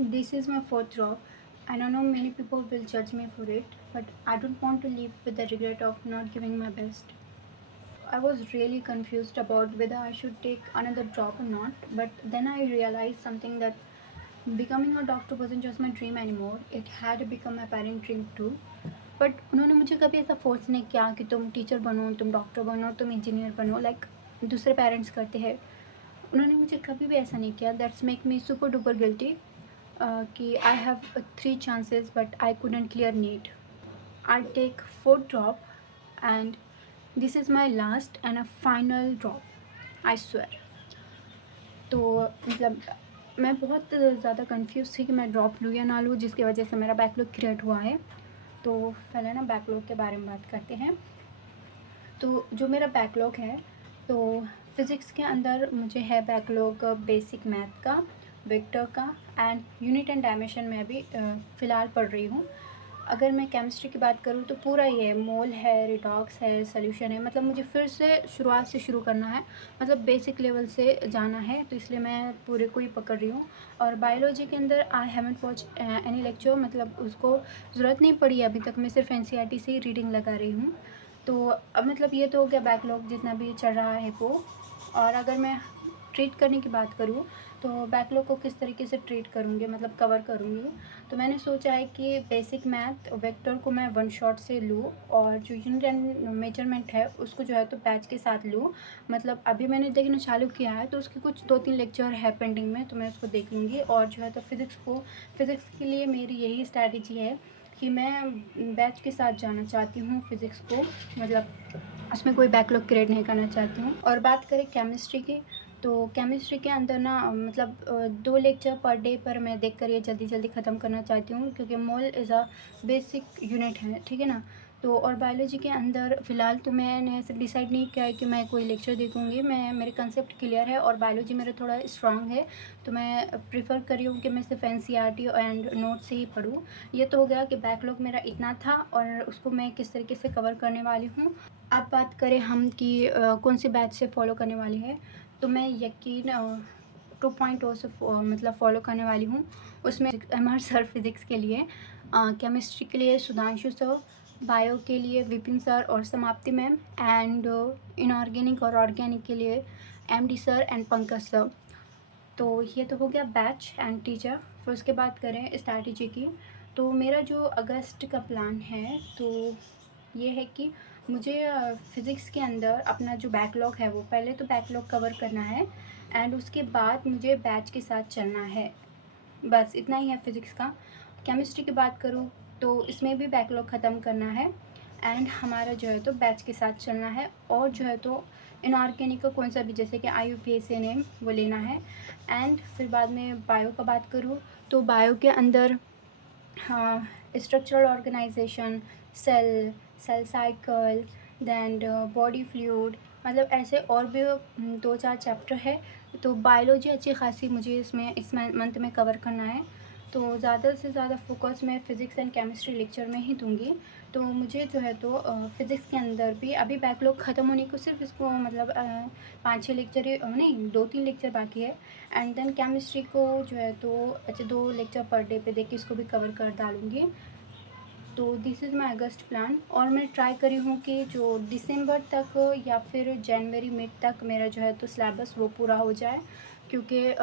This is my fourth drop, and I know many people will judge me for it, but I don't want to live with the regret of not giving my best. I was really confused about whether I should take another drop or not, but then I realized something that becoming a doctor wasn't just my dream anymore, it had become my parent dream too. But उन्होंने मुझे कभी ऐसा force नहीं किया कि तुम teacher बनो, तुम डॉक्टर बनो, तुम इंजीनियर बनो, लाइक दूसरे पेरेंट्स करते हैं। उन्होंने मुझे कभी भी ऐसा नहीं किया। That's make me super duper guilty कि I have 3 chances but I couldn't clear NEET. I take 4th drop and this is my last and a final drop, I swear. तो मतलब मैं बहुत ज़्यादा कंफ्यूज थी कि मैं ड्रॉप लूँ या ना लूँ, जिसकी वजह से मेरा बैकलॉग क्रिएट हुआ है। तो पहले ना बैकलॉग के बारे में बात करते हैं। तो जो मेरा बैकलॉग है, तो फिज़िक्स के अंदर मुझे है बैकलॉग बेसिक मैथ का, वेक्टर का एंड यूनिट एंड डायमेंशन में अभी फ़िलहाल पढ़ रही हूँ। अगर मैं केमिस्ट्री की बात करूँ तो पूरा ही है, मोल है, रिडॉक्स है, सॉल्यूशन है, मतलब मुझे फिर से शुरुआत से शुरू करना है, मतलब बेसिक लेवल से जाना है, तो इसलिए मैं पूरे को ही पकड़ रही हूँ। और बायोलॉजी के अंदर I haven't watch any lecture, मतलब उसको ज़रूरत नहीं पड़ी अभी तक, मैं सिर्फ एनसीईआरटी से ही रीडिंग लगा रही हूँ। तो अब मतलब ये तो हो गया बैकलॉग जितना भी चल रहा है वो। और अगर मैं ट्रीट करने की बात करूँ तो बैकलॉग को किस तरीके से ट्रीट करूँगी, मतलब कवर करूँगी, तो मैंने सोचा है कि बेसिक मैथ वेक्टर को मैं वन शॉट से लूँ, और जो यूनिट एंड मेजरमेंट है उसको जो है तो बैच के साथ लूँ। मतलब अभी मैंने देखना चालू किया है, तो उसके कुछ 2-3 लेक्चर है पेंडिंग में, तो मैं उसको देख लूँगी। और जो है तो फिज़िक्स के लिए मेरी यही स्ट्रैटेजी है कि मैं बैच के साथ जाना चाहती हूँ फ़िज़िक्स को, मतलब उसमें कोई बैकलॉग क्रिएट नहीं करना चाहती हूँ। और बात करें केमिस्ट्री की, तो केमिस्ट्री के अंदर ना मतलब 2 लेक्चर पर डे पर मैं देख कर ये जल्दी जल्दी ख़त्म करना चाहती हूँ, क्योंकि मोल इज़ अ बेसिक यूनिट है, ठीक है ना। तो और बायोलॉजी के अंदर फ़िलहाल तो मैंने ऐसे डिसाइड नहीं किया है कि मैं कोई लेक्चर देखूँगी, मैं मेरे कंसेप्ट क्लियर है और बायोलॉजी मेरा थोड़ा स्ट्रांग है, तो मैं प्रेफर कर रही हूँ कि मैं सिर्फ एनसीईआरटी एंड नोट से ही पढूँ। ये तो हो गया कि बैकलॉग मेरा इतना था और उसको मैं किस तरीके से कवर करने वाली हूँ। अब बात करें हम कि कौन सी बैच से फॉलो करने वाली है, तो मैं यकीन 2.0 से मतलब फ़ॉलो करने वाली हूँ। उसमें एमआर सर फिज़िक्स के लिए, केमिस्ट्री के लिए सुधांशु सर, बायो के लिए विपिन सर और समाप्ति मैम, एंड इनऑर्गेनिक और ऑर्गेनिक के लिए MD sir and Pankaj sir. तो ये तो हो गया बैच एंड टीचर। फिर उसके बाद करें स्ट्रैटेजी की, तो मेरा जो अगस्त का प्लान है, तो ये है कि मुझे फ़िज़िक्स के अंदर अपना जो बैकलॉग है, वो पहले तो बैकलॉग कवर करना है एंड उसके बाद मुझे बैच के साथ चलना है। बस इतना ही है फ़िज़िक्स का। केमिस्ट्री की बात करूँ तो इसमें भी बैकलॉग ख़त्म करना है एंड हमारा जो है तो बैच के साथ चलना है, और जो है तो इनऑर्गेनिक का कौन सा भी, जैसे कि IUPAC नेम, वो लेना है। एंड फिर बाद में बायो का बात करूँ तो बायो के अंदर हाँ, structural organization, cell, cell cycle, then body fluid, मतलब ऐसे और भी 2-4 चैप्टर है। तो बायोलॉजी अच्छी खासी मुझे इस मंथ में कवर करना है, तो ज़्यादा से ज़्यादा फोकस मैं फ़िज़िक्स एंड केमिस्ट्री लेक्चर में ही दूँगी। तो मुझे जो है तो फ़िज़िक्स के अंदर भी अभी बैकलॉग ख़त्म होने को सिर्फ इसको मतलब 5-6 लेक्चर ही नहीं, 2-3 लेक्चर बाकी है। एंड देन केमिस्ट्री को जो है तो अच्छा 2 लेक्चर पर डे पे देके इसको भी कवर कर डालूँगी। तो this is my August plan, और मैं ट्राई करी हूँ कि जो दिसंबर तक या फिर जनवरी मिड तक मेरा जो है तो सिलेबस वो पूरा हो जाए, क्योंकि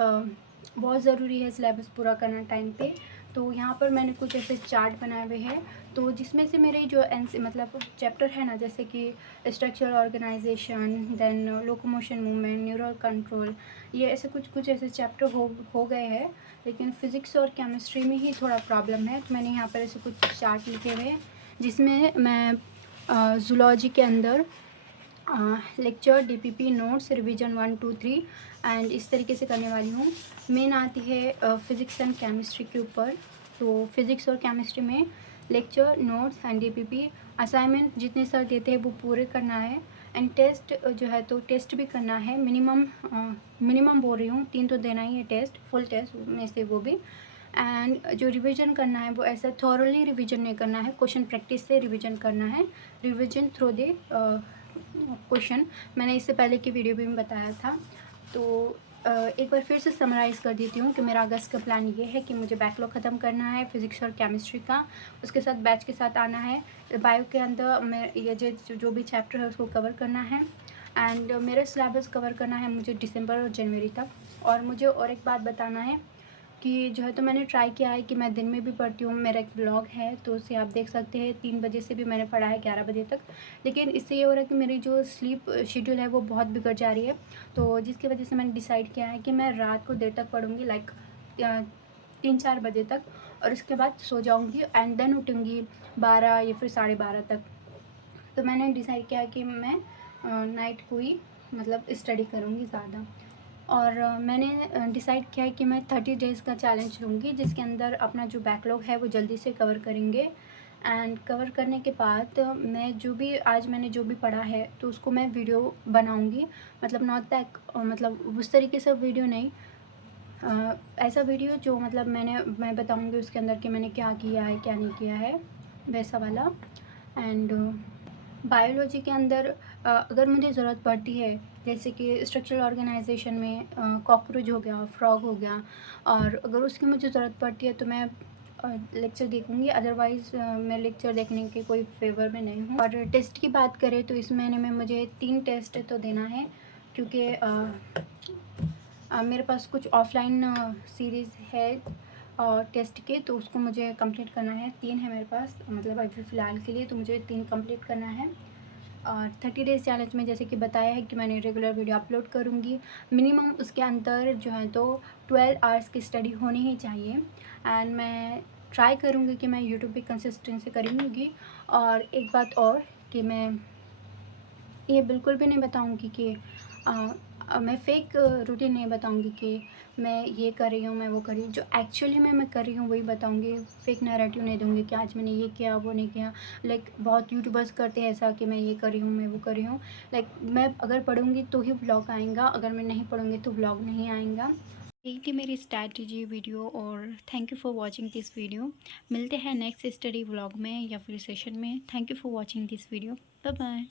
बहुत ज़रूरी है सिलेबस पूरा करना टाइम पे। तो यहाँ पर मैंने कुछ ऐसे चार्ट बनाए हुए हैं, तो जिसमें से मेरे जो मतलब चैप्टर है ना, जैसे कि structural organization, then locomotion movement, neural control, ये ऐसे कुछ ऐसे चैप्टर हो गए हैं, लेकिन फ़िज़िक्स और केमिस्ट्री में ही थोड़ा प्रॉब्लम है। तो मैंने यहाँ पर ऐसे कुछ चार्ट लिखे हुए हैं, जिसमें मैं ज़ूलॉजी के अंदर lecture, DPP, notes, revision 1, 2, 3 and इस तरीके से करने वाली हूँ। मेन आती है फ़िज़िक्स एंड केमिस्ट्री के ऊपर। तो फिज़िक्स और केमिस्ट्री में lecture, notes and DPP, assignment जितने सर देते हैं वो पूरे करना है, एंड टेस्ट जो है तो टेस्ट भी करना है। मिनिमम बोल रही हूँ, 3 तो देना ही है टेस्ट, फुल टेस्ट में से वो भी। एंड जो रिवीजन करना है वो ऐसा थॉरली रिवीजन नहीं करना है, क्वेश्चन प्रैक्टिस से रिवीजन करना है, रिवीजन थ्रू द क्वेश्चन। मैंने इससे पहले की वीडियो भी में बताया था। तो एक बार फिर से समराइज़ कर देती हूँ कि मेरा अगस्त का प्लान ये है कि मुझे बैकलॉग ख़त्म करना है फ़िज़िक्स और केमिस्ट्री का, उसके साथ बैच के साथ आना है। बायो के अंदर मैं ये जो भी चैप्टर है उसको कवर करना है, एंड मेरा सिलेबस कवर करना है मुझे दिसंबर और जनवरी तक। और मुझे और एक बात बताना है कि जो है तो मैंने ट्राई किया है कि मैं दिन में भी पढ़ती हूँ, मेरा एक ब्लॉग है तो उसे आप देख सकते हैं, 3 बजे से भी मैंने पढ़ा है 11 बजे तक। लेकिन इससे ये हो रहा है कि मेरी जो स्लीप शेड्यूल है वो बहुत बिगड़ जा रही है, तो जिसकी वजह से मैंने डिसाइड किया है कि मैं रात को देर तक पढ़ूँगी, लाइक 3-4 बजे तक, और उसके बाद सो जाऊँगी एंड देन उठूँगी 12 या फिर 12:30 तक। तो मैंने डिसाइड किया कि मैं नाइट को ही मतलब स्टडी करूँगी ज़्यादा। और मैंने डिसाइड किया है कि मैं 30 डेज़ का चैलेंज लूँगी, जिसके अंदर अपना जो बैकलॉग है वो जल्दी से कवर करेंगे। एंड कवर करने के बाद मैं जो भी आज मैंने जो भी पढ़ा है तो उसको मैं वीडियो बनाऊँगी, मतलब नॉट दैट मतलब उस तरीके से वीडियो नहीं, ऐसा वीडियो जो मतलब मैं बताऊँगी उसके अंदर कि मैंने क्या किया है क्या नहीं किया है, वैसा वाला। एंड बायोलॉजी के अंदर अगर मुझे ज़रूरत पड़ती है, जैसे कि स्ट्रक्चरल ऑर्गेनाइजेशन में कॉकरोच हो गया, फ्रॉग हो गया, और अगर उसकी मुझे ज़रूरत पड़ती है तो मैं लेक्चर देखूँगी, अदरवाइज़ मैं लेक्चर देखने के कोई फेवर में नहीं हूँ। और टेस्ट की बात करें तो इस महीने में मुझे 3 टेस्ट तो देना है, क्योंकि मेरे पास कुछ ऑफ़लाइन सीरीज़ है टेस्ट के, तो उसको मुझे कंप्लीट करना है। 3 है मेरे पास, मतलब अभी फ़िलहाल के लिए तो मुझे 3 कंप्लीट करना है। और 30 डेज़ चैलेंज में जैसे कि बताया है कि मैंने रेगुलर वीडियो अपलोड करूँगी। मिनिमम उसके अंदर जो है तो 12 आवर्स की स्टडी होनी ही चाहिए, एंड मैं ट्राई करूँगी कि मैं यूट्यूब पे कंसिस्टेंसी करूँगी। और एक बात और कि मैं ये बिल्कुल भी नहीं बताऊँगी कि मैं फ़ेक रूटीन नहीं बताऊँगी कि मैं ये कर रही हूँ, मैं वो कर रही हूँ। जो एक्चुअली मैं कर रही हूँ वही बताऊँगी, फ़ेक नैरेटिव नहीं दूँगी कि आज मैंने ये किया, वो नहीं किया। लाइक बहुत यूट्यूबर्स करते हैं ऐसा कि मैं ये कर रही हूँ, मैं वो कर रही हूँ। लाइक मैं अगर पढ़ूँगी तो ही व्लॉग आएगा, अगर मैं नहीं पढ़ूँगी तो व्लॉग नहीं आएगा। यही थी मेरी स्ट्रैटेजी वीडियो, और thank you for watching this video. मिलते हैं नेक्स्ट स्टडी व्लॉग में या फिर सेशन में। Thank you for watching this video. Bye bye.